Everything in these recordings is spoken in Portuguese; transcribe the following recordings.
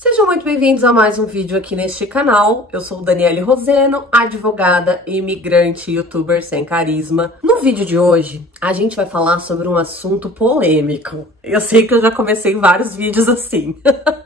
Sejam muito bem-vindos a mais um vídeo aqui neste canal. Eu sou Daniele Roseno, advogada, imigrante, youtuber sem carisma. No vídeo de hoje, a gente vai falar sobre um assunto polêmico. Eu sei que eu já comecei vários vídeos assim,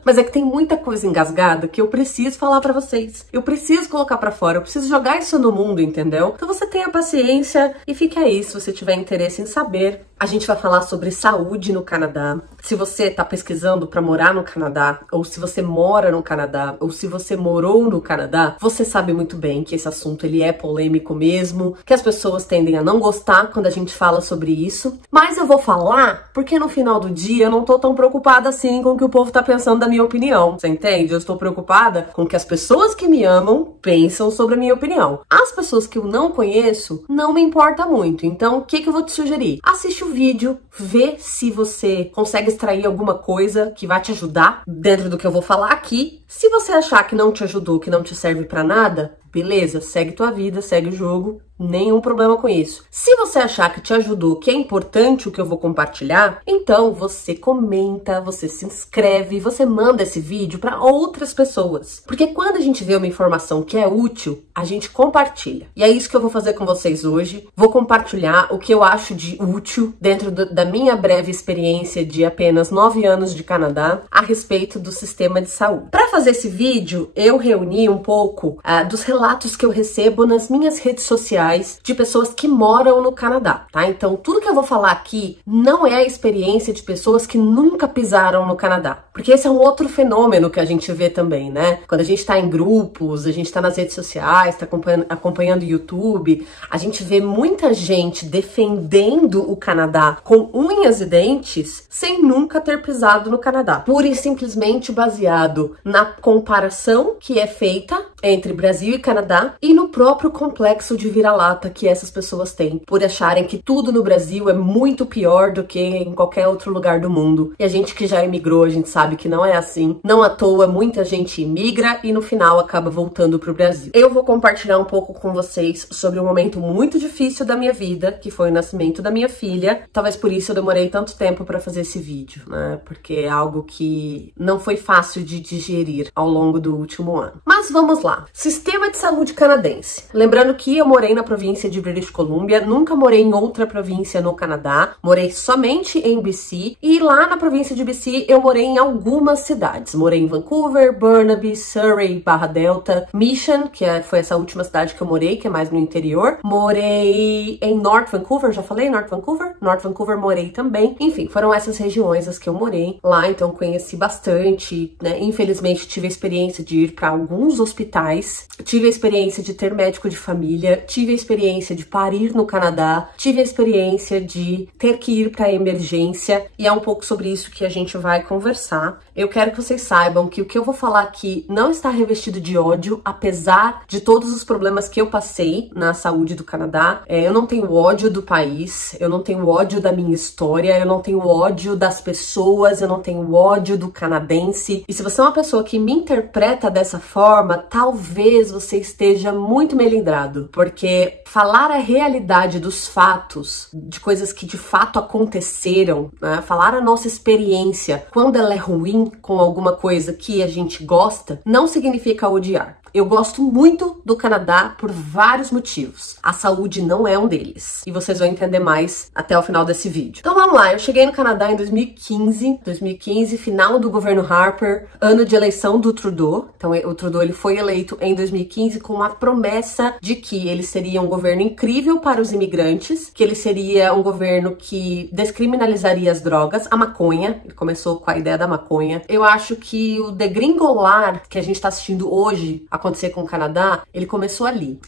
mas é que tem muita coisa engasgada que eu preciso falar pra vocês. Eu preciso colocar pra fora, eu preciso jogar isso no mundo, entendeu? Então você tenha paciência e fique aí se você tiver interesse em saber. A gente vai falar sobre saúde no Canadá. Se você tá pesquisando pra morar no Canadá, ou se você mora no Canadá, ou se você morou no Canadá, você sabe muito bem que esse assunto ele é polêmico mesmo, que as pessoas tendem a não gostar quando a gente fala sobre isso. Mas eu vou falar porque no final do dia eu não tô tão preocupada assim com o que o povo tá pensando da minha opinião. Você entende? Eu estou preocupada com o que as pessoas que me amam pensam sobre a minha opinião. As pessoas que eu não conheço, não me importa muito. Então, o que eu vou te sugerir? Assiste o vídeo, vê se você consegue extrair alguma coisa que vai te ajudar dentro do que eu vou falar aqui. Se você achar que não te ajudou, que não te serve pra nada, beleza, segue tua vida, segue o jogo, nenhum problema com isso. Se você achar que te ajudou, que é importante o que eu vou compartilhar, então você comenta, você se inscreve, você manda esse vídeo para outras pessoas. Porque quando a gente vê uma informação que é útil, a gente compartilha. E é isso que eu vou fazer com vocês hoje. Vou compartilhar o que eu acho de útil dentro da minha breve experiência de apenas 9 anos de Canadá a respeito do sistema de saúde. Para fazer esse vídeo, eu reuni um pouco dos relatos que eu recebo nas minhas redes sociais de pessoas que moram no Canadá, tá? Então, tudo que eu vou falar aqui não é a experiência de pessoas que nunca pisaram no Canadá. Porque esse é um outro fenômeno que a gente vê também, né? Quando a gente tá em grupos, a gente tá nas redes sociais, tá acompanhando o YouTube, a gente vê muita gente defendendo o Canadá com unhas e dentes sem nunca ter pisado no Canadá. Pura e simplesmente baseado na comparação que é feita entre Brasil e Canadá e no próprio complexo de vira-lata que essas pessoas têm, por acharem que tudo no Brasil é muito pior do que em qualquer outro lugar do mundo. E a gente que já emigrou, a gente sabe que não é assim. Não à toa, muita gente imigra e no final acaba voltando pro Brasil. Eu vou compartilhar um pouco com vocês sobre um momento muito difícil da minha vida, que foi o nascimento da minha filha. Talvez por isso eu demorei tanto tempo para fazer esse vídeo, né? Porque é algo que não foi fácil de digerir ao longo do último ano. Mas vamos lá. Sistema de saúde canadense. Lembrando que eu morei na província de British Columbia, nunca morei em outra província no Canadá, morei somente em BC e lá na província de BC eu morei em algumas cidades. Morei em Vancouver, Burnaby, Surrey, Barra Delta, Mission, foi essa última cidade que eu morei, que é mais no interior. Morei em North Vancouver, já falei North Vancouver? North Vancouver morei também. Enfim, foram essas regiões as que eu morei lá, então conheci bastante, né? Infelizmente tive a experiência de ir para alguns hospitais, tive a experiência de ter médico de família, tive a experiência de parir no Canadá, tive a experiência de ter que ir para emergência e é um pouco sobre isso que a gente vai conversar. Eu quero que vocês saibam que o que eu vou falar aqui não está revestido de ódio, apesar de todos os problemas que eu passei na saúde do Canadá. Eu não tenho ódio do país, eu não tenho ódio da minha história, eu não tenho ódio das pessoas, eu não tenho ódio do canadense. E se você é uma pessoa que me interpreta dessa forma, talvez você esteja muito melindrado, porque falar a realidade dos fatos, de coisas que de fato aconteceram, né? Falar a nossa experiência quando ela é ruim com alguma coisa que a gente gosta, não significa odiar. Eu gosto muito do Canadá por vários motivos. A saúde não é um deles. E vocês vão entender mais até o final desse vídeo. Então vamos lá, eu cheguei no Canadá em 2015, final do governo Harper, ano de eleição do Trudeau. Então o Trudeau ele foi eleito em 2015 com a promessa de que ele seria um governo incrível para os imigrantes, que ele seria um governo que descriminalizaria as drogas, a maconha. Ele começou com a ideia da maconha. Eu acho que o degringolar que a gente está assistindo hoje acontecer com o Canadá, ele começou ali.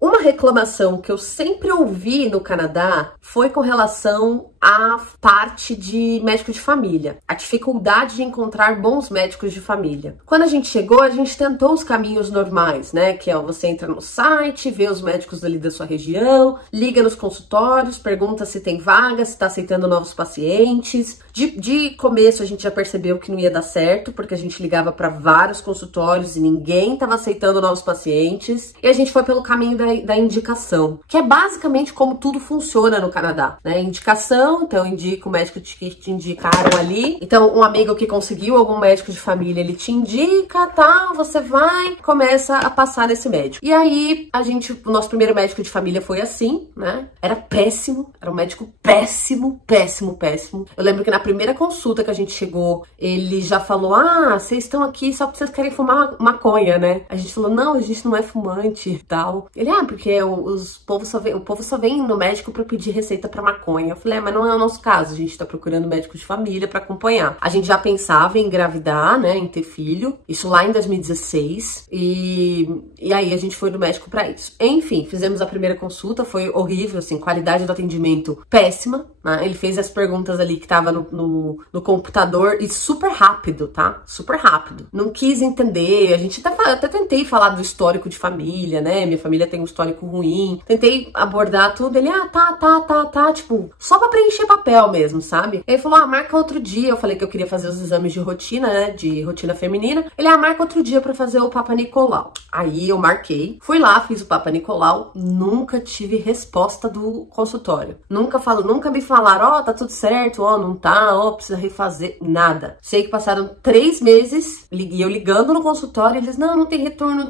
Uma reclamação que eu sempre ouvi no Canadá foi com relação à parte de médico de família, a dificuldade de encontrar bons médicos de família. Quando a gente chegou, a gente tentou os caminhos normais, né? Que é você entra no site, vê os médicos ali da sua região, liga nos consultórios, pergunta se tem vaga, se está aceitando novos pacientes. De começo a gente já percebeu que não ia dar certo, porque a gente ligava para vários consultórios e ninguém estava aceitando novos pacientes. E a gente foi pelo caminho da indicação, que é basicamente como tudo funciona no Canadá, né? Indicação imigração, então eu indico o médico que te indicaram ali. Então, um amigo que conseguiu algum médico de família, ele te indica, tá? Você vai, começa a passar nesse médico. E aí, o nosso primeiro médico de família foi assim, né? Era péssimo, era um médico péssimo, péssimo, péssimo. Eu lembro que na primeira consulta que a gente chegou, ele já falou, vocês estão aqui só porque vocês querem fumar maconha, né? A gente falou, não, a gente não é fumante e tal. Ele, porque o povo só vem no médico pra pedir receita pra maconha. Eu falei, mas não é o nosso caso, a gente tá procurando médico de família pra acompanhar. A gente já pensava em engravidar, né, em ter filho, isso lá em 2016, e aí a gente foi no médico pra isso. Enfim, fizemos a primeira consulta, foi horrível, assim, qualidade do atendimento péssima, né? Ele fez as perguntas ali que tava no computador e super rápido, tá? Super rápido. Não quis entender, a gente até tentei falar do histórico de família, né? Minha família tem um histórico ruim. Tentei abordar tudo, ele, tá, tipo, só pra preencher papel mesmo, sabe? Ele falou, marca outro dia. Eu falei que eu queria fazer os exames de rotina, né? De rotina feminina. Ele, marca outro dia pra fazer o Papa Nicolau. Aí eu marquei, fui lá, fiz o Papa Nicolau, nunca tive resposta do consultório. Nunca me falaram, tá tudo certo, não tá, precisa refazer, nada. Sei que passaram 3 meses, e eu ligando no consultório, eles, não tem retorno.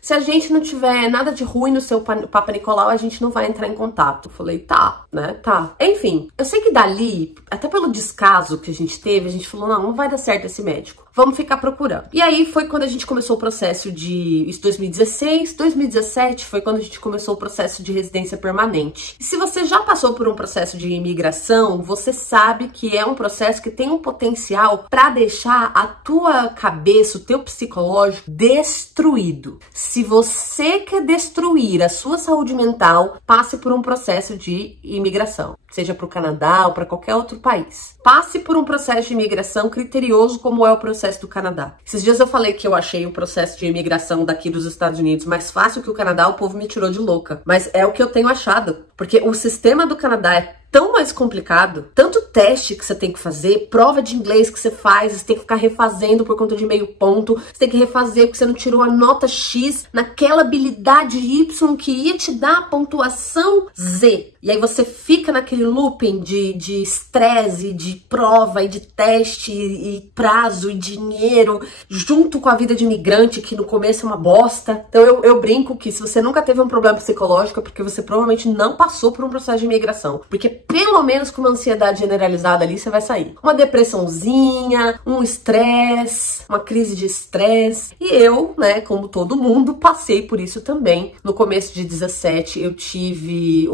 Se a gente não tiver nada de ruim no seu Papa Nicolau, a gente não vai entrar em contato. Eu falei, tá, né, tá. Enfim, eu sei que dali, até pelo descaso que a gente teve, a gente falou, não vai dar certo esse médico. Vamos ficar procurando. E aí foi quando a gente começou o processo isso 2016, 2017 foi quando a gente começou o processo de residência permanente. E se você já passou por um processo de imigração, você sabe que é um processo que tem um potencial para deixar a tua cabeça, o teu psicológico destruído. Se você quer destruir a sua saúde mental, passe por um processo de imigração, seja para o Canadá ou para qualquer outro país. Passe por um processo de imigração criterioso como é o processo do Canadá. Esses dias eu falei que eu achei o processo de imigração daqui dos Estados Unidos mais fácil que o Canadá, o povo me tirou de louca. Mas é o que eu tenho achado, porque o sistema do Canadá é tão mais complicado, tanto teste que você tem que fazer, prova de inglês que você faz, você tem que ficar refazendo por conta de meio ponto, você tem que refazer porque você não tirou a nota X naquela habilidade Y que ia te dar a pontuação Z. E aí você fica naquele looping de estresse, de prova e de teste e prazo e dinheiro, junto com a vida de imigrante, que no começo é uma bosta. Então eu brinco que se você nunca teve um problema psicológico é porque você provavelmente não passou por um processo de imigração. Porque pelo menos com uma ansiedade generalizada ali você vai sair. Uma depressãozinha, um estresse, uma crise de estresse. E eu, né, como todo mundo, passei por isso também. No começo de 17 eu tive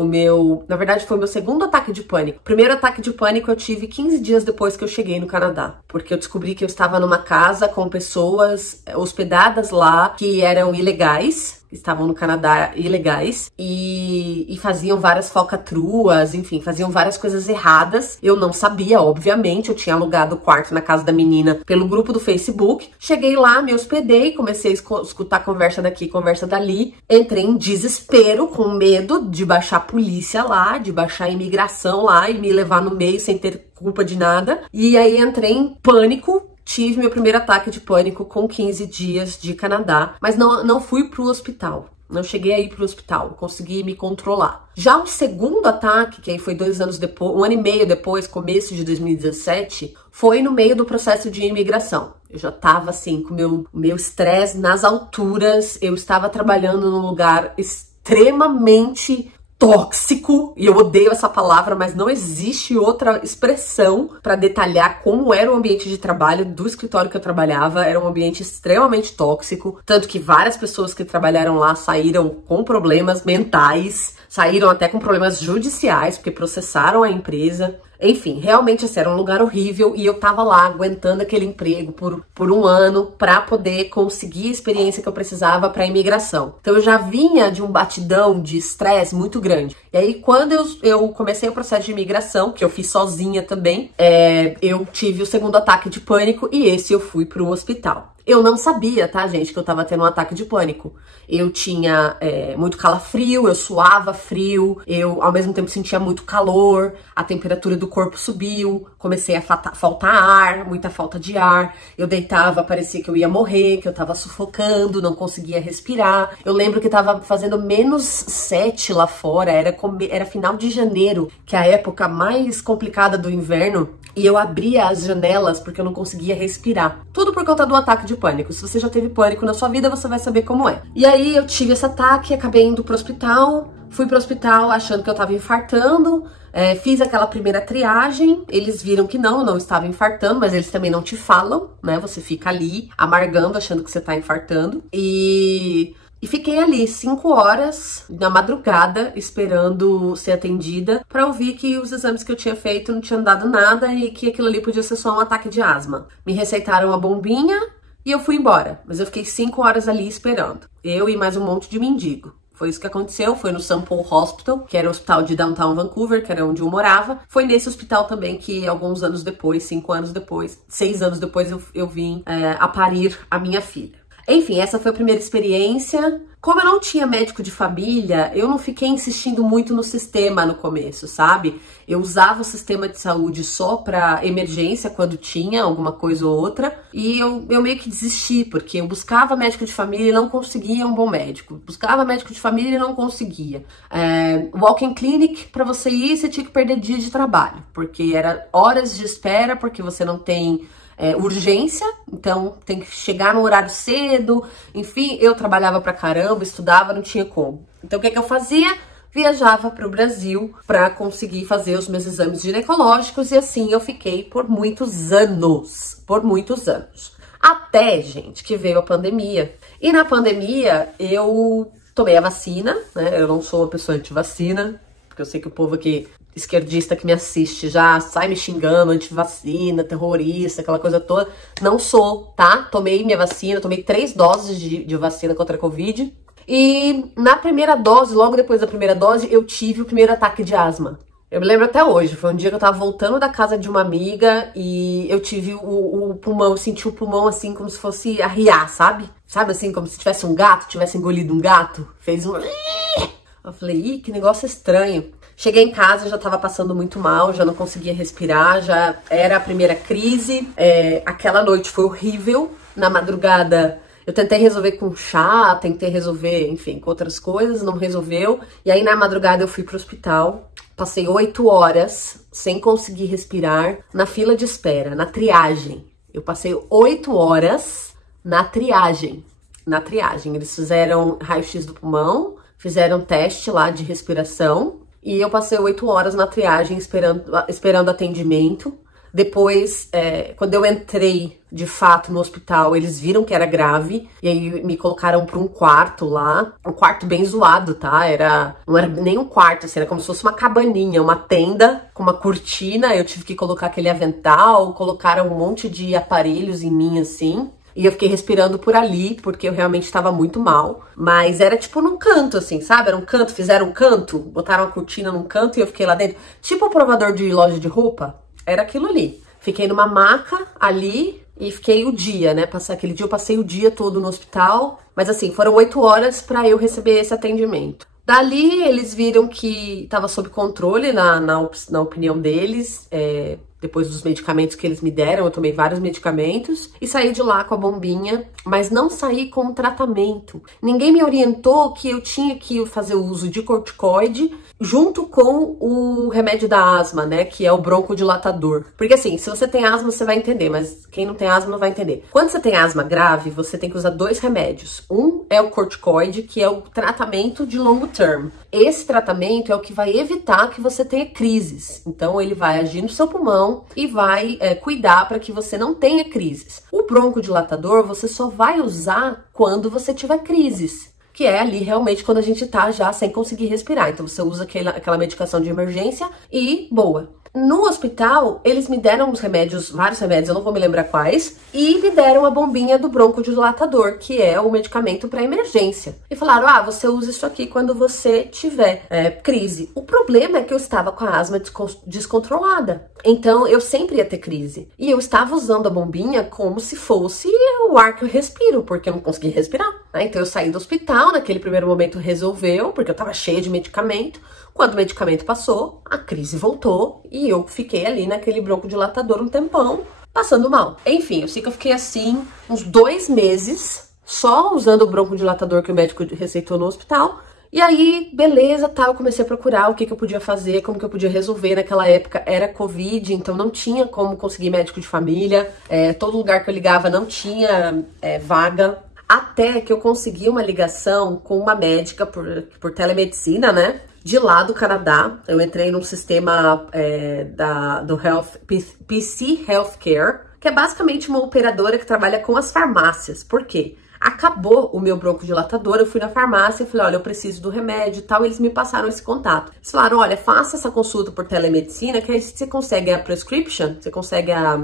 na verdade foi o meu segundo ataque de pânico. O primeiro ataque de pânico eu tive 15 dias depois que eu cheguei no Canadá. Porque eu descobri que eu estava numa casa com pessoas hospedadas lá que eram ilegais. Estavam no Canadá ilegais e faziam várias falcatruas, enfim, faziam várias coisas erradas. Eu não sabia, obviamente, eu tinha alugado o quarto na casa da menina pelo grupo do Facebook. Cheguei lá, me hospedei, comecei a escutar conversa daqui, conversa dali. Entrei em desespero, com medo de baixar a polícia lá, de baixar a imigração lá e me levar no meio sem ter culpa de nada. E aí entrei em pânico. Tive meu primeiro ataque de pânico com 15 dias de Canadá, mas não fui pro hospital. Não cheguei a ir pro hospital, consegui me controlar. Já o segundo ataque, que aí foi 2 anos depois, 1 ano e meio depois, começo de 2017, foi no meio do processo de imigração. Eu já tava assim, com o meu estresse nas alturas, eu estava trabalhando num lugar extremamente tóxico, e eu odeio essa palavra, mas não existe outra expressão para detalhar como era o ambiente de trabalho do escritório que eu trabalhava. Era um ambiente extremamente tóxico, tanto que várias pessoas que trabalharam lá saíram com problemas mentais, saíram até com problemas judiciais, porque processaram a empresa. Enfim, realmente assim, era um lugar horrível e eu tava lá aguentando aquele emprego por 1 ano pra poder conseguir a experiência que eu precisava pra imigração. Então eu já vinha de um batidão de estresse muito grande. E aí quando eu comecei o processo de imigração, que eu fiz sozinha também, eu tive o segundo ataque de pânico e esse eu fui pro hospital. Eu não sabia, tá, gente, que eu tava tendo um ataque de pânico. Eu tinha muito calafrio, eu suava frio, eu ao mesmo tempo sentia muito calor, a temperatura do corpo subiu, comecei a faltar ar, muita falta de ar. Eu deitava, parecia que eu ia morrer, que eu tava sufocando, não conseguia respirar. Eu lembro que tava fazendo -7 lá fora, era final de janeiro, que é a época mais complicada do inverno. E eu abria as janelas porque eu não conseguia respirar. Tudo por conta do ataque de pânico. Se você já teve pânico na sua vida, você vai saber como é. E aí eu tive esse ataque, acabei indo pro hospital. Fui pro hospital achando que eu tava infartando. Fiz aquela primeira triagem. Eles viram que não, eu não estava infartando, mas eles também não te falam, né? Você fica ali amargando, achando que você tá infartando. E fiquei ali 5 horas na madrugada esperando ser atendida pra ouvir que os exames que eu tinha feito não tinham dado nada e que aquilo ali podia ser só um ataque de asma. Me receitaram a bombinha e eu fui embora, mas eu fiquei 5 horas ali esperando. Eu e mais um monte de mendigo. Foi isso que aconteceu, foi no St. Paul Hospital, que era o hospital de Downtown Vancouver, que era onde eu morava. Foi nesse hospital também que alguns anos depois, 6 anos depois, eu vim a parir a minha filha. Enfim, essa foi a primeira experiência. Como eu não tinha médico de família, eu não fiquei insistindo muito no sistema no começo, sabe? Eu usava o sistema de saúde só pra emergência, quando tinha alguma coisa ou outra. E eu meio que desisti, porque eu buscava médico de família e não conseguia um bom médico. Buscava médico de família e não conseguia. Walk-in clinic, pra você ir, você tinha que perder dia de trabalho. Porque era horas de espera, porque você não tem urgência, então tem que chegar no horário cedo. Enfim, eu trabalhava pra caramba, estudava, não tinha como. Então o que eu fazia? Viajava para o Brasil para conseguir fazer os meus exames ginecológicos e assim eu fiquei por muitos anos. Até, gente, que veio a pandemia. E na pandemia eu tomei a vacina, né? Eu não sou uma pessoa anti-vacina, porque eu sei que o povo aqui esquerdista que me assiste já sai me xingando, anti-vacina, terrorista, aquela coisa toda. Não sou, tá? Tomei minha vacina, tomei 3 doses de vacina contra a Covid. E na primeira dose, logo depois da primeira dose, eu tive o primeiro ataque de asma. Eu me lembro até hoje, foi um dia que eu tava voltando da casa de uma amiga e eu tive o pulmão, eu senti o pulmão assim como se fosse arriar, sabe? Sabe assim, como se tivesse um gato, tivesse engolido um gato, fez um... Eu falei, ih, que negócio estranho. Cheguei em casa, já tava passando muito mal, já não conseguia respirar, já era a primeira crise. Aquela noite foi horrível. Na madrugada eu tentei resolver com chá, tentei resolver, enfim, com outras coisas, não resolveu. E aí na madrugada eu fui pro hospital, passei 8 horas sem conseguir respirar na fila de espera, na triagem. Eu passei 8 horas na triagem. Eles fizeram raio-x do pulmão, fizeram teste lá de respiração. E eu passei 8 horas na triagem esperando atendimento. Depois, quando eu entrei de fato no hospital, eles viram que era grave. E aí me colocaram para um quarto lá. Um quarto bem zoado, tá? Não era nem um quarto, assim, era como se fosse uma cabaninha, uma tenda com uma cortina. Eu tive que colocar aquele avental, colocaram um monte de aparelhos em mim, assim. E eu fiquei respirando por ali, porque eu realmente estava muito mal. Mas era tipo num canto, assim, sabe? Era um canto, fizeram um canto, botaram a cortina num canto e eu fiquei lá dentro. Tipo um provador de loja de roupa, era aquilo ali. Fiquei numa maca ali e fiquei o dia, né? Aquele dia eu passei o dia todo no hospital. Mas assim, foram 8 horas pra eu receber esse atendimento. Dali, eles viram que estava sob controle, na opinião deles. Depois dos medicamentos que eles me deram, eu tomei vários medicamentos e saí de lá com a bombinha, mas não saí com o tratamento. Ninguém me orientou que eu tinha que fazer o uso de corticoide junto com o remédio da asma, né, que é o broncodilatador. Porque assim, se você tem asma, você vai entender, mas quem não tem asma não vai entender. Quando você tem asma grave, você tem que usar 2 remédios. Um é o corticoide, que é o tratamento de longo term. Esse tratamento é o que vai evitar que você tenha crises. Então, ele vai agir no seu pulmão e vai cuidar para que você não tenha crises. O broncodilatador você só vai usar quando você tiver crises, que é ali realmente quando a gente tá já sem conseguir respirar. Então, você usa aquela medicação de emergência e boa. No hospital, eles me deram uns remédios, vários remédios, eu não vou me lembrar quais, e me deram a bombinha do broncodilatador, que é o medicamento para emergência. E falaram, você usa isso aqui quando você tiver crise. O problema é que eu estava com a asma descontrolada. Então eu sempre ia ter crise. E eu estava usando a bombinha como se fosse o ar que eu respiro, porque eu não conseguia respirar, né? Então eu saí do hospital, naquele primeiro momento resolveu, porque eu tava cheia de medicamento. Quando o medicamento passou, a crise voltou e eu fiquei ali naquele broncodilatador um tempão, passando mal. Enfim, eu sei que eu fiquei assim uns 2 meses, só usando o broncodilatador que o médico receitou no hospital. E aí, beleza, tá, eu comecei a procurar o que eu podia fazer, como que eu podia resolver. Naquela época era Covid, então não tinha como conseguir médico de família. Todo lugar que eu ligava não tinha vaga. Até que eu consegui uma ligação com uma médica por telemedicina, né? De lá do Canadá. Eu entrei num sistema do PC Healthcare, que é basicamente uma operadora que trabalha com as farmácias. Por quê? Acabou o meu broncodilatador, eu fui na farmácia e falei, olha, eu preciso do remédio e tal, eles me passaram esse contato. Eles falaram, olha, faça essa consulta por telemedicina, que aí você consegue a prescription, você consegue a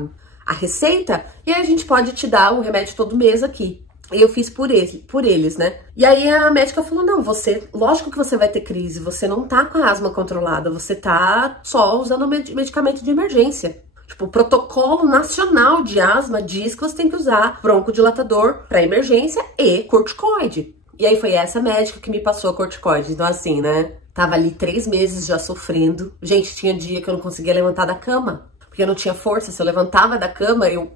receita, e aí a gente pode te dar o remédio todo mês aqui. E eu fiz por eles, né? E aí a médica falou, não, lógico que você vai ter crise, você não tá com a asma controlada, você tá só usando medicamento de emergência. Tipo, o protocolo nacional de asma diz que você tem que usar broncodilatador para emergência e corticoide. E aí foi essa médica que me passou a corticoide. Então assim, né? Tava ali 3 meses já sofrendo. Gente, tinha dia que eu não conseguia levantar da cama. Porque eu não tinha força. Se eu levantava da cama, eu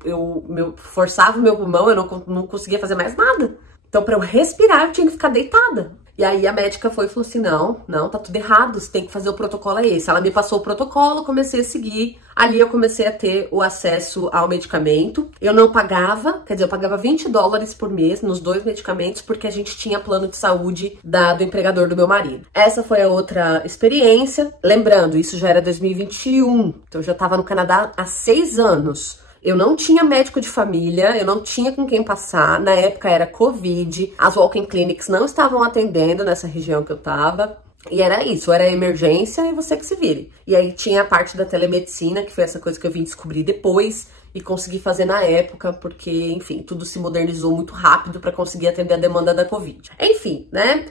forçava o meu pulmão, eu não conseguia fazer mais nada. Então, para eu respirar, eu tinha que ficar deitada. E aí a médica foi e falou assim, não, tá tudo errado, você tem que fazer o protocolo é esse. Ela me passou o protocolo, comecei a seguir. Ali eu comecei a ter o acesso ao medicamento. Eu não pagava, quer dizer, eu pagava $20 por mês nos 2 medicamentos, porque a gente tinha plano de saúde do empregador do meu marido. Essa foi a outra experiência. Lembrando, isso já era 2021, então eu já tava no Canadá há 6 anos. Eu não tinha médico de família, eu não tinha com quem passar. Na época era Covid, as walk-in clinics não estavam atendendo nessa região que eu tava. E era isso, era emergência e você que se vire. E aí tinha a parte da telemedicina, que foi essa coisa que eu vim descobrir depois e consegui fazer na época, porque, enfim, tudo se modernizou muito rápido para conseguir atender a demanda da Covid. Enfim, né,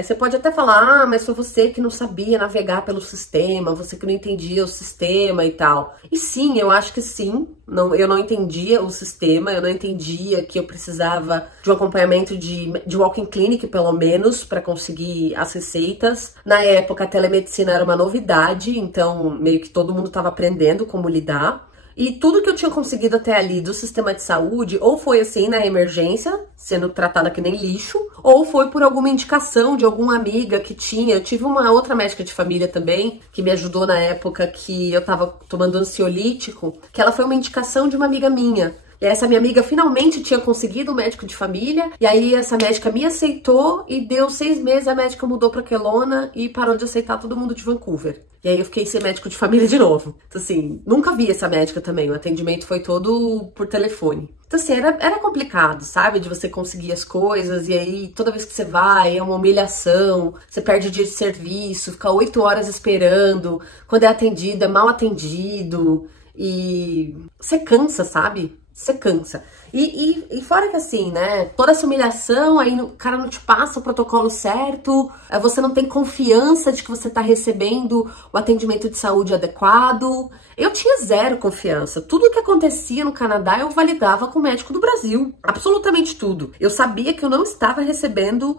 você pode até falar, mas foi você que não sabia navegar pelo sistema, você que não entendia o sistema e tal. E sim, eu acho que sim, eu não entendia o sistema, eu não entendia que eu precisava de um acompanhamento de walk-in clinic, pelo menos, para conseguir as receitas. Na época, a telemedicina era uma novidade, então meio que todo mundo estava aprendendo como lidar. E tudo que eu tinha conseguido até ali do sistema de saúde, ou foi assim na emergência, sendo tratada que nem lixo, ou foi por alguma indicação de alguma amiga que tinha. Eu tive uma outra médica de família também, que me ajudou na época que eu tava tomando ansiolítico, que ela foi uma indicação de uma amiga minha. E essa minha amiga finalmente tinha conseguido um médico de família, e aí essa médica me aceitou e deu 6 meses, a médica mudou pra Kelowna e parou de aceitar todo mundo de Vancouver. E aí eu fiquei sem médico de família de novo. Então assim, nunca vi essa médica também, o atendimento foi todo por telefone. Então assim, era complicado, sabe? De você conseguir as coisas, e aí toda vez que você vai é uma humilhação, você perde dia de serviço, fica 8 horas esperando, quando é atendido é mal atendido, e você cansa, sabe? Você cansa. E fora que assim, né, toda essa humilhação, aí o cara não te passa o protocolo certo, você não tem confiança de que você tá recebendo o atendimento de saúde adequado. Eu tinha 0 confiança. Tudo que acontecia no Canadá eu validava com o médico do Brasil. Absolutamente tudo. Eu sabia que eu não estava recebendo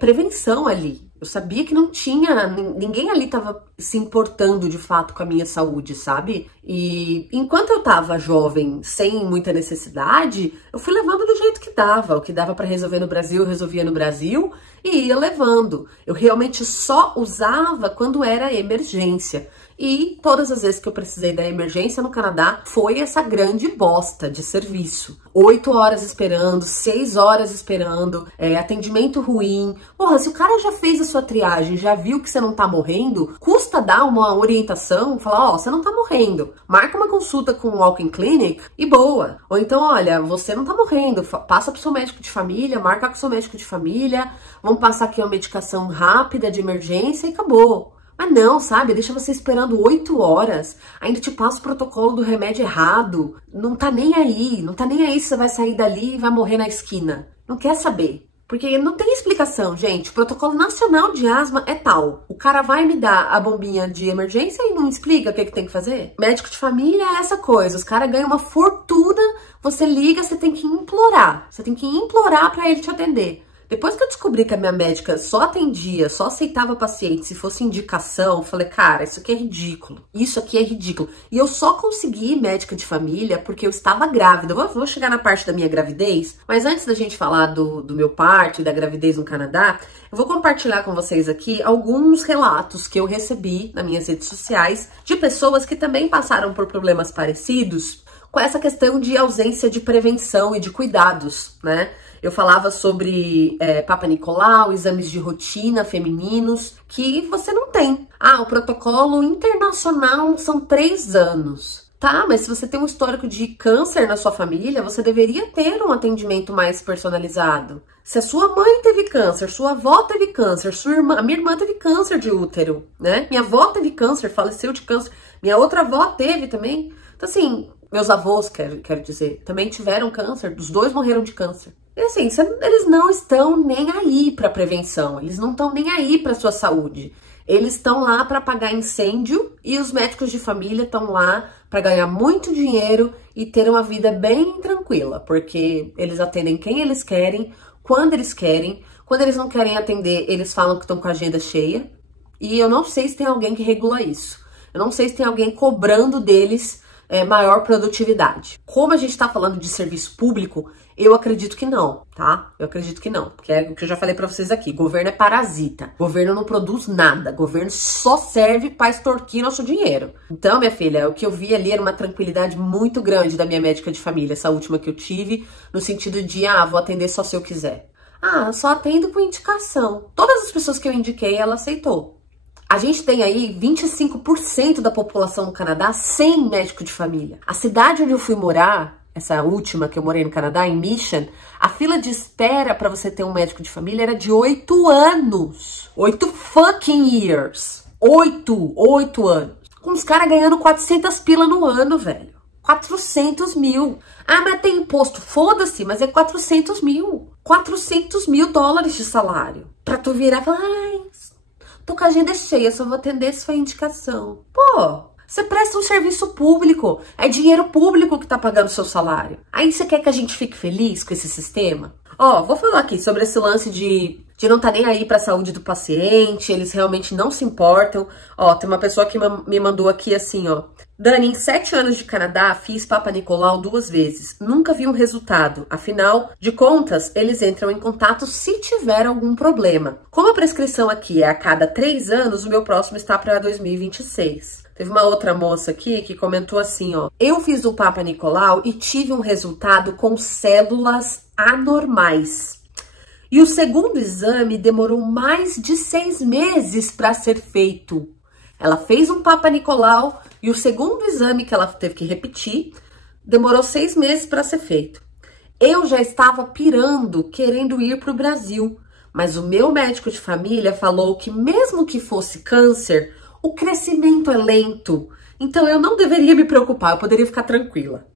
prevenção ali. Eu sabia que não tinha, ninguém ali tava se importando de fato com a minha saúde, sabe? E enquanto eu tava jovem, sem muita necessidade, eu fui levando do jeito que dava. O que dava pra resolver no Brasil, eu resolvia no Brasil e ia levando. Eu realmente só usava quando era emergência. E todas as vezes que eu precisei da emergência no Canadá, foi essa grande bosta de serviço. 8 horas esperando, 6 horas esperando, atendimento ruim. Porra, se o cara já fez a sua triagem, já viu que você não tá morrendo, custa dar uma orientação, falar, ó, você não tá morrendo. Marca uma consulta com o walk-in clinic e boa. Ou então, olha, você não tá morrendo, passa pro seu médico de família, marca com o seu médico de família, vamos passar aqui uma medicação rápida de emergência e acabou. Mas não, sabe? Deixa você esperando 8 horas, ainda te passa o protocolo do remédio errado. Não tá nem aí, não tá nem aí se você vai sair dali e vai morrer na esquina. Não quer saber. Porque não tem explicação, gente. O protocolo nacional de asma é tal. O cara vai me dar a bombinha de emergência e não explica o que tem que fazer? Médico de família é essa coisa. Os caras ganham uma fortuna, você liga, você tem que implorar. Você tem que implorar pra ele te atender. Depois que eu descobri que a minha médica só atendia, só aceitava paciente se fosse indicação, eu falei, cara, isso aqui é ridículo. Isso aqui é ridículo. E eu só consegui médica de família porque eu estava grávida. Eu vou chegar na parte da minha gravidez, mas antes da gente falar do meu parto e da gravidez no Canadá, eu vou compartilhar com vocês aqui alguns relatos que eu recebi nas minhas redes sociais de pessoas que também passaram por problemas parecidos com essa questão de ausência de prevenção e de cuidados, né? Eu falava sobre Papa Nicolau, exames de rotina femininos, que você não tem. Ah, o protocolo internacional são 3 anos. Tá, mas se você tem um histórico de câncer na sua família, você deveria ter um atendimento mais personalizado. Se a sua mãe teve câncer, sua avó teve câncer, a minha irmã teve câncer de útero, né? Minha avó teve câncer, faleceu de câncer. Minha outra avó teve também. Então, assim, meus avós, quero dizer, também tiveram câncer. Os 2 morreram de câncer. E assim, eles não estão nem aí para prevenção, eles não estão nem aí para sua saúde. Eles estão lá para apagar incêndio e os médicos de família estão lá para ganhar muito dinheiro e ter uma vida bem tranquila, porque eles atendem quem eles querem, quando eles querem. Quando eles não querem atender, eles falam que estão com a agenda cheia. E eu não sei se tem alguém que regula isso. Eu não sei se tem alguém cobrando deles maior produtividade. Como a gente tá falando de serviço público, eu acredito que não, tá? Eu acredito que não, porque é o que eu já falei pra vocês aqui. Governo é parasita. Governo não produz nada. Governo só serve pra extorquir nosso dinheiro. Então, minha filha, o que eu vi ali era uma tranquilidade muito grande da minha médica de família, essa última que eu tive, no sentido de, vou atender só se eu quiser. Só atendo por indicação. Todas as pessoas que eu indiquei, ela aceitou. A gente tem aí 25% da população do Canadá sem médico de família. A cidade onde eu fui morar, essa última que eu morei no Canadá, em Mission, a fila de espera para você ter um médico de família era de 8 anos. 8 fucking years. 8 anos. Com os caras ganhando 400 pila no ano, velho. 400 mil. Mas tem imposto. Foda-se, mas é 400 mil. 400 mil dólares de salário. Pra tu virar e falar, tô com a agenda cheia, só vou atender se for indicação. Pô, você presta um serviço público. É dinheiro público que tá pagando o seu salário. Aí você quer que a gente fique feliz com esse sistema? Vou falar aqui sobre esse lance de não tá nem aí pra saúde do paciente, eles realmente não se importam. Tem uma pessoa que me mandou aqui assim, Dani, em 7 anos de Canadá, fiz Papa Nicolau 2 vezes. Nunca vi um resultado. Afinal de contas, eles entram em contato se tiver algum problema. Como a prescrição aqui é a cada 3 anos, o meu próximo está para 2026. Teve uma outra moça aqui que comentou assim, eu fiz o Papa Nicolau e tive um resultado com células anormais. E o segundo exame demorou mais de 6 meses para ser feito. Ela fez um Papa Nicolau e o segundo exame que ela teve que repetir demorou 6 meses para ser feito. Eu já estava pirando, querendo ir para o Brasil, mas o meu médico de família falou que mesmo que fosse câncer, o crescimento é lento, então eu não deveria me preocupar, eu poderia ficar tranquila.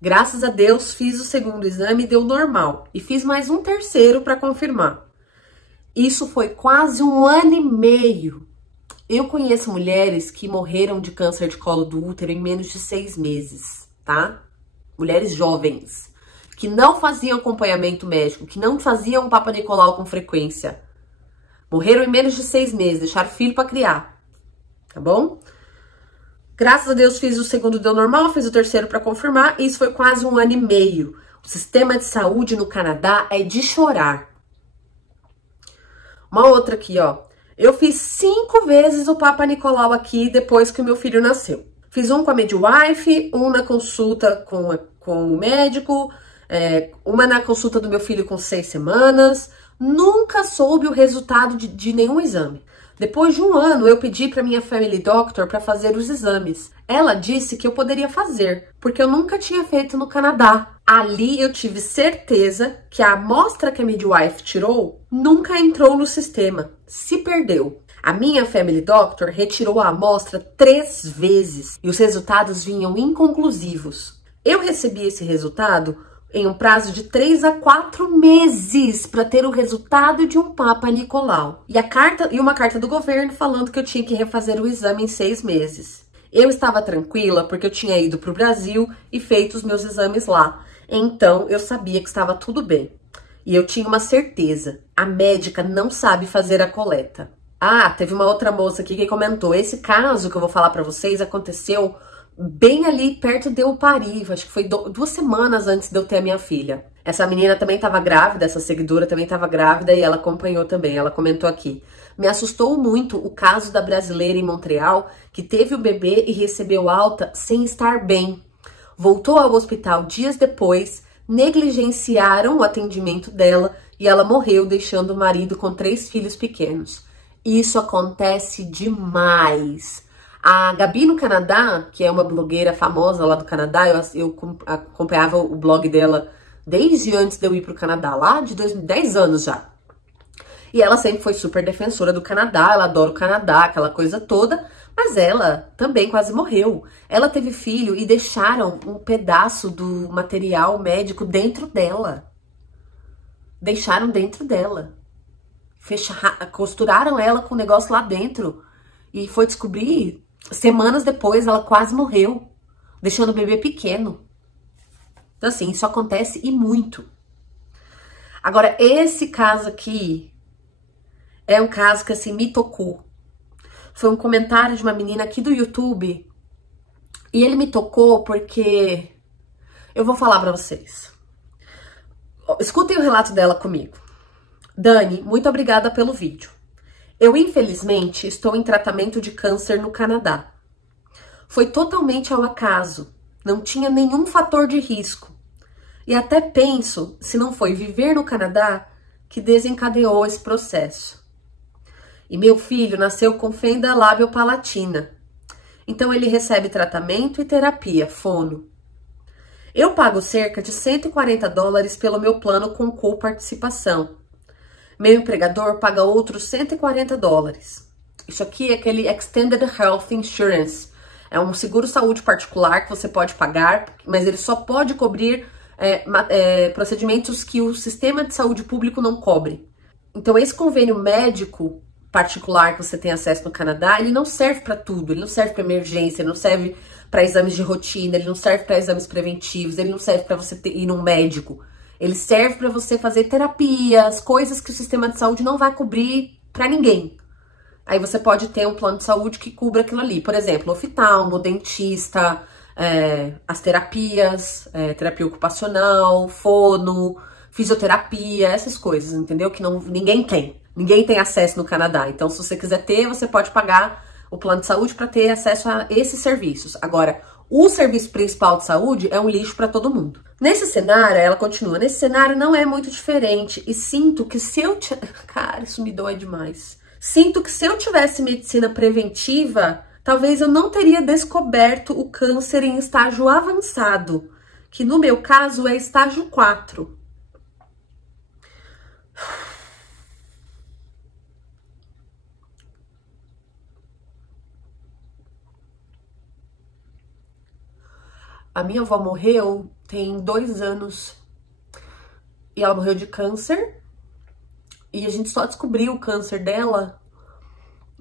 Graças a Deus, fiz o segundo exame e deu normal, e fiz mais um terceiro para confirmar. Isso foi quase 1 ano e meio. Eu conheço mulheres que morreram de câncer de colo do útero em menos de 6 meses, tá? Mulheres jovens, que não faziam acompanhamento médico, que não faziam Papa Nicolau com frequência. Morreram em menos de 6 meses, deixaram filho para criar, tá bom? Graças a Deus fiz o segundo, deu normal, fiz o terceiro para confirmar, e isso foi quase 1 ano e meio. O sistema de saúde no Canadá é de chorar. Uma outra aqui, Eu fiz 5 vezes o Papa Nicolau aqui depois que o meu filho nasceu. Fiz um com a midwife, um na consulta com o médico, uma na consulta do meu filho com 6 semanas. Nunca soube o resultado de nenhum exame. Depois de 1 ano, eu pedi para minha family doctor para fazer os exames. Ela disse que eu poderia fazer, porque eu nunca tinha feito no Canadá. Ali eu tive certeza que a amostra que a midwife tirou nunca entrou no sistema, se perdeu. A minha family doctor retirou a amostra 3 vezes e os resultados vinham inconclusivos. Eu recebi esse resultado em um prazo de 3 a 4 meses para ter o resultado de um Papa Nicolau. E uma carta do governo falando que eu tinha que refazer o exame em 6 meses. Eu estava tranquila porque eu tinha ido para o Brasil e feito os meus exames lá. Então eu sabia que estava tudo bem. E eu tinha uma certeza, a médica não sabe fazer a coleta. Ah, teve uma outra moça aqui que comentou, esse caso que eu vou falar para vocês aconteceu bem ali perto de eu parir, acho que foi 2 semanas antes de eu ter a minha filha. Essa menina também estava grávida, essa seguidora também estava grávida e ela acompanhou também, ela comentou aqui. Me assustou muito o caso da brasileira em Montreal, que teve o bebê e recebeu alta sem estar bem. Voltou ao hospital dias depois, negligenciaram o atendimento dela e ela morreu, deixando o marido com 3 filhos pequenos. Isso acontece demais. A Gabi no Canadá, que é uma blogueira famosa lá do Canadá, eu acompanhava o blog dela desde antes de eu ir pro Canadá, lá de 10 anos já. E ela sempre foi super defensora do Canadá, ela adora o Canadá, aquela coisa toda, mas ela também quase morreu. Ela teve filho e deixaram um pedaço do material médico dentro dela. Deixaram dentro dela. Costuraram ela com o negócio lá dentro. E foi descobrir, semanas depois, ela quase morreu, deixando o bebê pequeno. Então, assim, isso acontece e muito. Agora, esse caso aqui é um caso que, assim, me tocou. Foi um comentário de uma menina aqui do YouTube. E ele me tocou porque eu vou falar pra vocês. Escutem o relato dela comigo. Dani, muito obrigada pelo vídeo. Eu, infelizmente, estou em tratamento de câncer no Canadá. Foi totalmente ao acaso. Não tinha nenhum fator de risco. E até penso, se não foi viver no Canadá, que desencadeou esse processo. E meu filho nasceu com fenda lábio-palatina. Então ele recebe tratamento e terapia, fono. Eu pago cerca de $140 pelo meu plano com coparticipação. Meu empregador paga outros $140. Isso aqui é aquele Extended Health Insurance. É um seguro-saúde particular que você pode pagar, mas ele só pode cobrir procedimentos que o sistema de saúde público não cobre. Então, esse convênio médico particular que você tem acesso no Canadá, ele não serve para tudo. Ele não serve para emergência, ele não serve para exames de rotina, ele não serve para exames preventivos, ele não serve para você ir num médico. Ele serve para você fazer terapias, coisas que o sistema de saúde não vai cobrir para ninguém. Aí você pode ter um plano de saúde que cubra aquilo ali. Por exemplo, oftalmo, dentista, as terapias, terapia ocupacional, fono, fisioterapia, essas coisas, entendeu? Que ninguém tem. Ninguém tem acesso no Canadá. Então, se você quiser ter, você pode pagar o plano de saúde para ter acesso a esses serviços. Agora, o serviço principal de saúde é um lixo para todo mundo. Nesse cenário, ela continua, nesse cenário não é muito diferente. E sinto que se eu... Cara, isso me dói demais. Sinto que se eu tivesse medicina preventiva, talvez eu não teria descoberto o câncer em estágio avançado, que no meu caso é estágio 4. A minha avó morreu tem 2 anos e ela morreu de câncer e a gente só descobriu o câncer dela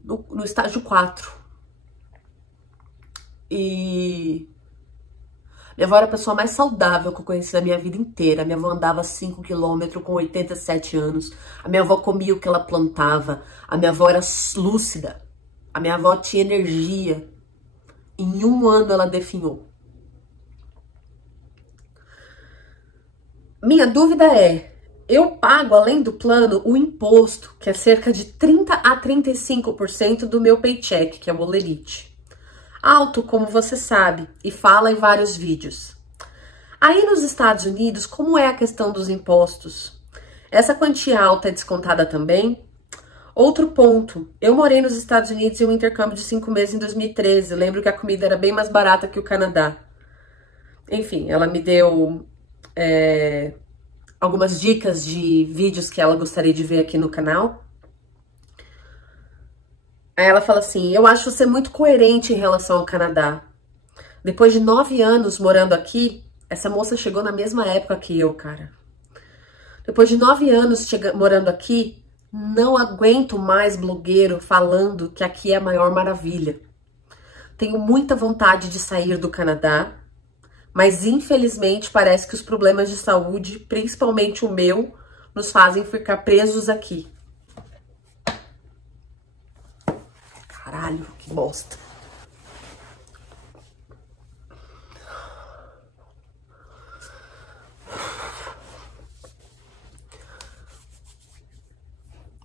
no estágio 4. E minha avó era a pessoa mais saudável que eu conheci na minha vida inteira. Minha avó andava 5 quilômetros com 87 anos. A minha avó comia o que ela plantava. A minha avó era lúcida. A minha avó tinha energia. Em 1 ano ela definhou. Minha dúvida é, eu pago, além do plano, o imposto, que é cerca de 30 a 35% do meu paycheck, que é o Olerite. Alto, como você sabe, e fala em vários vídeos. Aí nos Estados Unidos, como é a questão dos impostos? Essa quantia alta é descontada também? Outro ponto, eu morei nos Estados Unidos em um intercâmbio de 5 meses em 2013. Lembro que a comida era bem mais barata que o Canadá. Enfim, ela me deu... algumas dicas de vídeos que ela gostaria de ver aqui no canal. Aí ela fala assim, eu acho você muito coerente em relação ao Canadá. Depois de 9 anos morando aqui, Essa moça chegou na mesma época que eu, cara. Depois de 9 anos morando aqui, não aguento mais blogueiro falando que aqui é a maior maravilha. Tenho muita vontade de sair do Canadá, mas infelizmente parece que os problemas de saúde, principalmente o meu, nos fazem ficar presos aqui. Caralho, que bosta.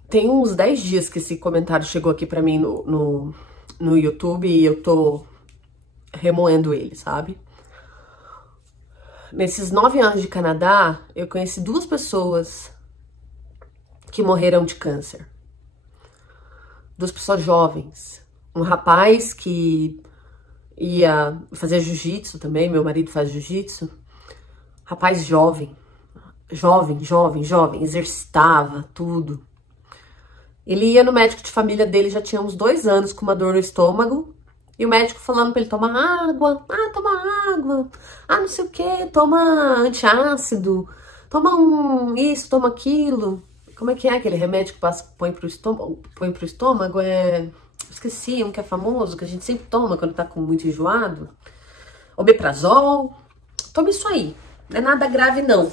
Tem uns 10 dias que esse comentário chegou aqui pra mim no YouTube e eu tô remoendo ele, sabe? Nesses 9 anos de Canadá, eu conheci 2 pessoas que morreram de câncer. 2 pessoas jovens. Um rapaz que ia fazer jiu-jitsu também, meu marido faz jiu-jitsu. Rapaz jovem, exercitava tudo. Ele ia no médico de família dele, já tinha uns 2 anos com uma dor no estômago. E o médico falando pra ele tomar água. Ah, toma água. Ah, não sei o que, toma antiácido. Toma isso, toma aquilo. Como é que é aquele remédio que põe pro estômago? Esqueci, um que é famoso, que a gente sempre toma quando tá com muito enjoado. Omeprazol. Toma isso aí. Não é nada grave, não.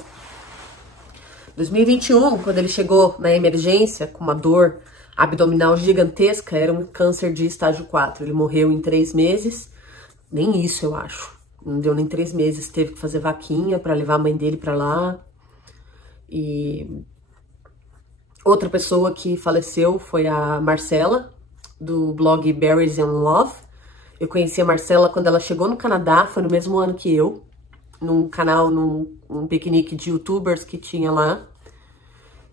2021, quando ele chegou na emergência com uma dor abdominal gigantesca, era um câncer de estágio 4. Ele morreu em 3 meses. Nem isso, eu acho. Não deu nem 3 meses. Teve que fazer vaquinha pra levar a mãe dele pra lá. E outra pessoa que faleceu foi a Marcela, do blog Berries and Love. Eu conheci a Marcela quando ela chegou no Canadá, foi no mesmo ano que eu. Num canal, num piquenique de youtubers que tinha lá.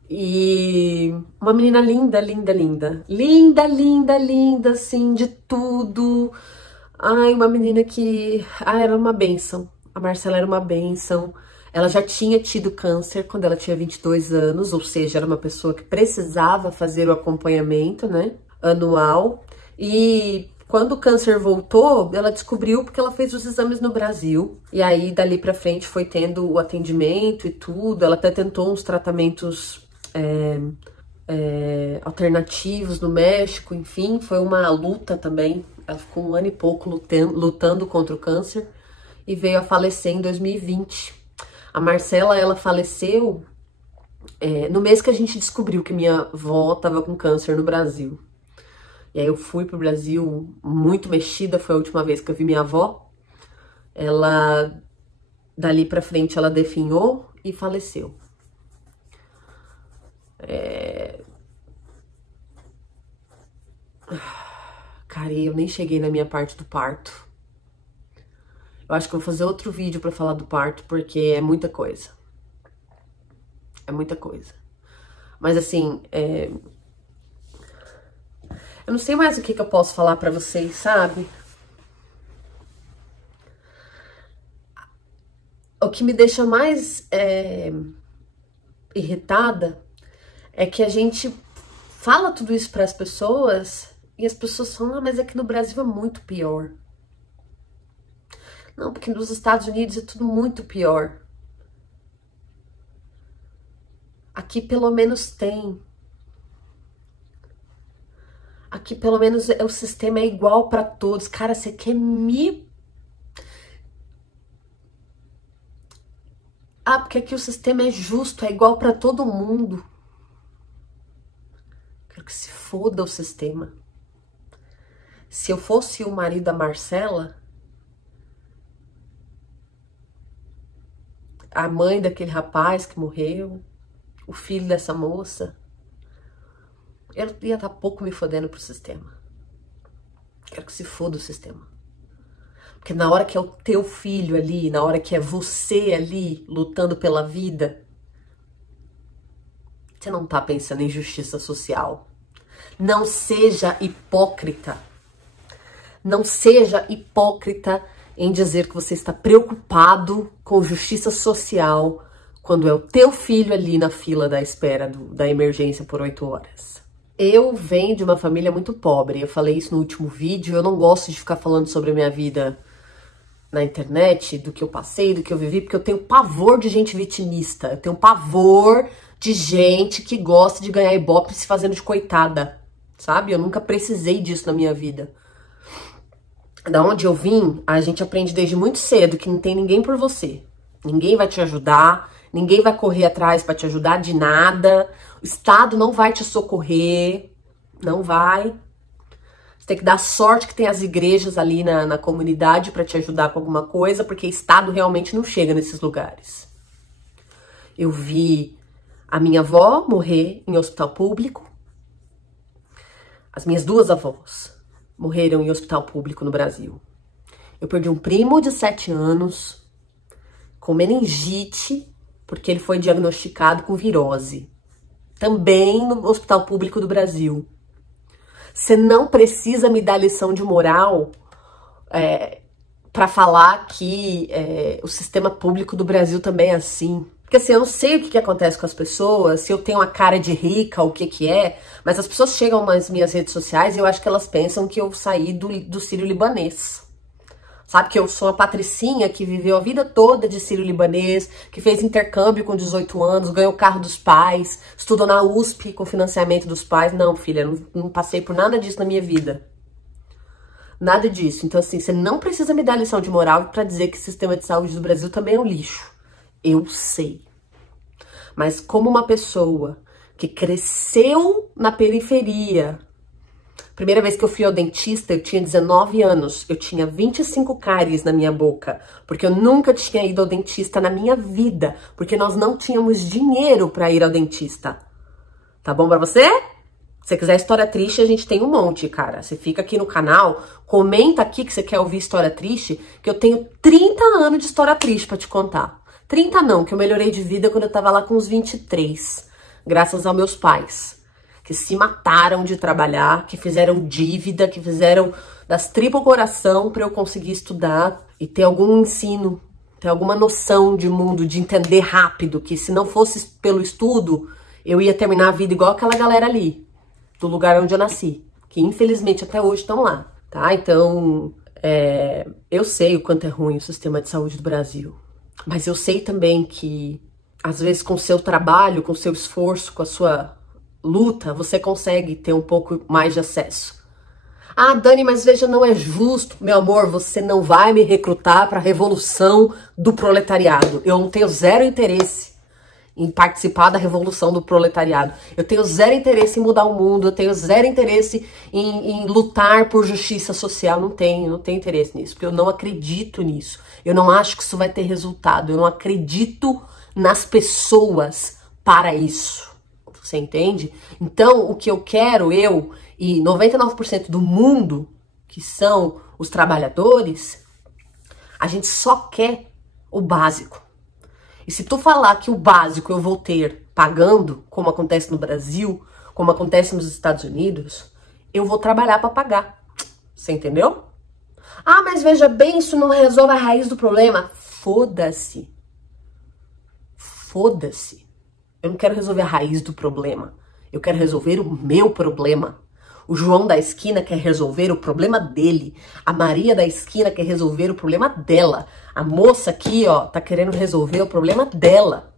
E uma menina linda, assim, de tudo. Ai, uma menina que... era uma bênção. A Marcela era uma bênção. Ela já tinha tido câncer quando ela tinha 22 anos, ou seja, era uma pessoa que precisava fazer o acompanhamento, né, anual. E quando o câncer voltou, ela descobriu porque ela fez os exames no Brasil. E aí, dali pra frente, foi tendo o atendimento e tudo. Ela até tentou uns tratamentos alternativos no México, enfim. Foi uma luta também. Ela ficou 1 ano e pouco lutando contra o câncer. E veio a falecer em 2020. A Marcela, ela faleceu no mês que a gente descobriu que minha avó tava com câncer no Brasil. E aí eu fui pro Brasil muito mexida, foi a última vez que eu vi minha avó. Ela, dali pra frente, ela definhou e faleceu. Cara, eu nem cheguei na minha parte do parto. Eu acho que eu vou fazer outro vídeo pra falar do parto, porque é muita coisa. É muita coisa. Mas assim, eu não sei mais o que eu posso falar pra vocês, sabe? O que me deixa mais irritada é que a gente fala tudo isso pras pessoas e as pessoas falam, mas aqui no Brasil é muito pior. Não, porque nos Estados Unidos é tudo muito pior. Aqui pelo menos tem. Aqui pelo menos o sistema é igual pra todos. Cara, você quer me... porque aqui o sistema é justo, é igual pra todo mundo. Quero que se foda o sistema. Se eu fosse o marido da Marcela, a mãe daquele rapaz que morreu, o filho dessa moça, eu ia estar pouco me fodendo pro sistema. Quero que se foda o sistema. Porque na hora que é o teu filho ali, na hora que é você ali lutando pela vida, você não tá pensando em justiça social. Não seja hipócrita. Não seja hipócrita em dizer que você está preocupado com justiça social quando é o teu filho ali na fila da espera da emergência por 8 horas. Eu venho de uma família muito pobre. Eu falei isso no último vídeo. Eu não gosto de ficar falando sobre a minha vida na internet do que eu passei, do que eu vivi, porque eu tenho pavor de gente vitimista. Eu tenho pavor de gente que gosta de ganhar ibope se fazendo de coitada, sabe? Eu nunca precisei disso na minha vida. Da onde eu vim, a gente aprende desde muito cedo que não tem ninguém por você. Ninguém vai te ajudar, ninguém vai correr atrás pra te ajudar de nada. O Estado não vai te socorrer, não vai. Você tem que dar sorte que tem as igrejas ali na comunidade pra te ajudar com alguma coisa, porque Estado realmente não chega nesses lugares. Eu vi a minha avó morrer em hospital público. As minhas duas avós morreram em hospital público no Brasil. Eu perdi um primo de 7 anos com meningite, porque ele foi diagnosticado com virose. Também no hospital público do Brasil. Você não precisa me dar lição de moral para falar que o sistema público do Brasil também é assim. Porque assim, eu não sei o que acontece com as pessoas, se eu tenho uma cara de rica, o que é, mas as pessoas chegam nas minhas redes sociais e eu acho que elas pensam que eu saí do sírio-libanês. Sabe, que eu sou uma patricinha que viveu a vida toda de sírio-libanês, que fez intercâmbio com 18 anos, ganhou o carro dos pais, estudou na USP com financiamento dos pais. Não, filha, não passei por nada disso na minha vida. Nada disso. Então, assim, você não precisa me dar lição de moral pra dizer que o sistema de saúde do Brasil também é um lixo. Eu sei. Mas como uma pessoa que cresceu na periferia... Primeira vez que eu fui ao dentista, eu tinha 19 anos. Eu tinha 25 cáries na minha boca. Porque eu nunca tinha ido ao dentista na minha vida. Porque nós não tínhamos dinheiro pra ir ao dentista. Tá bom pra você? Se você quiser história triste, a gente tem um monte, cara. Você fica aqui no canal, comenta aqui que você quer ouvir história triste, que eu tenho 30 anos de história triste pra te contar. 30 não, que eu melhorei de vida quando eu tava lá com uns 23. Graças aos meus pais. Que se mataram de trabalhar, que fizeram dívida, que fizeram das tripas o coração para eu conseguir estudar e ter algum ensino, ter alguma noção de mundo, de entender rápido, que se não fosse pelo estudo, eu ia terminar a vida igual aquela galera ali, do lugar onde eu nasci, que infelizmente até hoje estão lá, tá? Então, eu sei o quanto é ruim o sistema de saúde do Brasil, mas eu sei também que, às vezes, com o seu trabalho, com o seu esforço, com a sua luta, você consegue ter um pouco mais de acesso. Ah, Dani, mas veja, não é justo. Meu amor, você não vai me recrutar para a revolução do proletariado. Eu não tenho zero interesse em participar da revolução do proletariado. Eu tenho zero interesse em mudar o mundo, eu tenho zero interesse em lutar por justiça social. Não tenho interesse nisso, porque eu não acredito nisso. Eu não acho que isso vai ter resultado. Eu não acredito nas pessoas para isso. Você entende? Então, o que eu quero, eu e 99% do mundo, que são os trabalhadores, a gente só quer o básico. E se tu falar que o básico eu vou ter pagando, como acontece no Brasil, como acontece nos Estados Unidos, eu vou trabalhar para pagar. Você entendeu? Ah, mas veja bem, isso não resolve a raiz do problema. Foda-se. Foda-se. Eu não quero resolver a raiz do problema. Eu quero resolver o meu problema. O João da esquina quer resolver o problema dele. A Maria da esquina quer resolver o problema dela. A moça aqui, ó, tá querendo resolver o problema dela,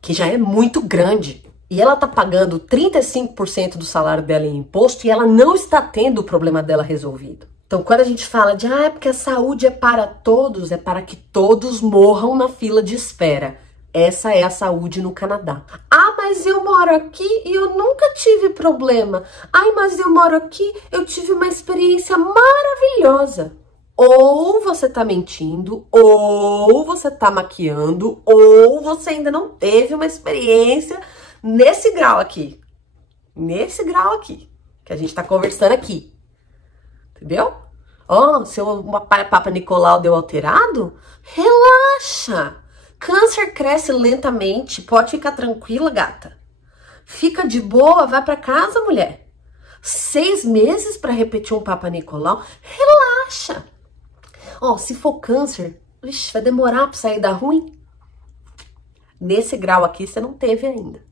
que já é muito grande. E ela tá pagando 35% do salário dela em imposto e ela não está tendo o problema dela resolvido. Então, quando a gente fala de, é porque a saúde é para todos, é para que todos morram na fila de espera. Essa é a saúde no Canadá. Ah, mas eu moro aqui e eu nunca tive problema. Ai, mas eu moro aqui, eu tive uma experiência maravilhosa. Ou você tá mentindo, ou você tá maquiando, ou você ainda não teve uma experiência nesse grau aqui. Nesse grau aqui, que a gente tá conversando aqui. Entendeu? Ó, seu Papa Nicolau deu alterado? Relaxa! Câncer cresce lentamente, pode ficar tranquila, gata. Fica de boa, vai pra casa, mulher. 6 meses pra repetir um Papa Nicolau? Relaxa. Ó, se for câncer, ixi, vai demorar pra sair da ruim. Nesse grau aqui você não teve ainda.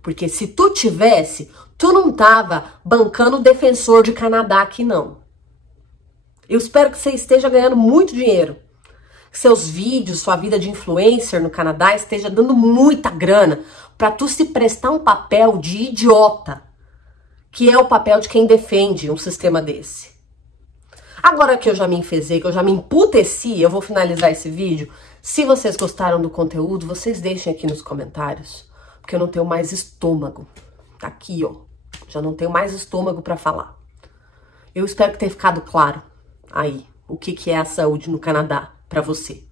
Porque se tu tivesse, tu não tava bancando o defensor de Canadá aqui, não. Eu espero que você esteja ganhando muito dinheiro. que seus vídeos, sua vida de influencer no Canadá esteja dando muita grana pra tu se prestar um papel de idiota, que é o papel de quem defende um sistema desse. Agora que eu já me enfezei, que eu já me emputeci, eu vou finalizar esse vídeo. Se vocês gostaram do conteúdo, vocês deixem aqui nos comentários, porque eu não tenho mais estômago. Tá aqui, ó. Já não tenho mais estômago pra falar. Eu espero que tenha ficado claro aí o que é a saúde no Canadá pra você.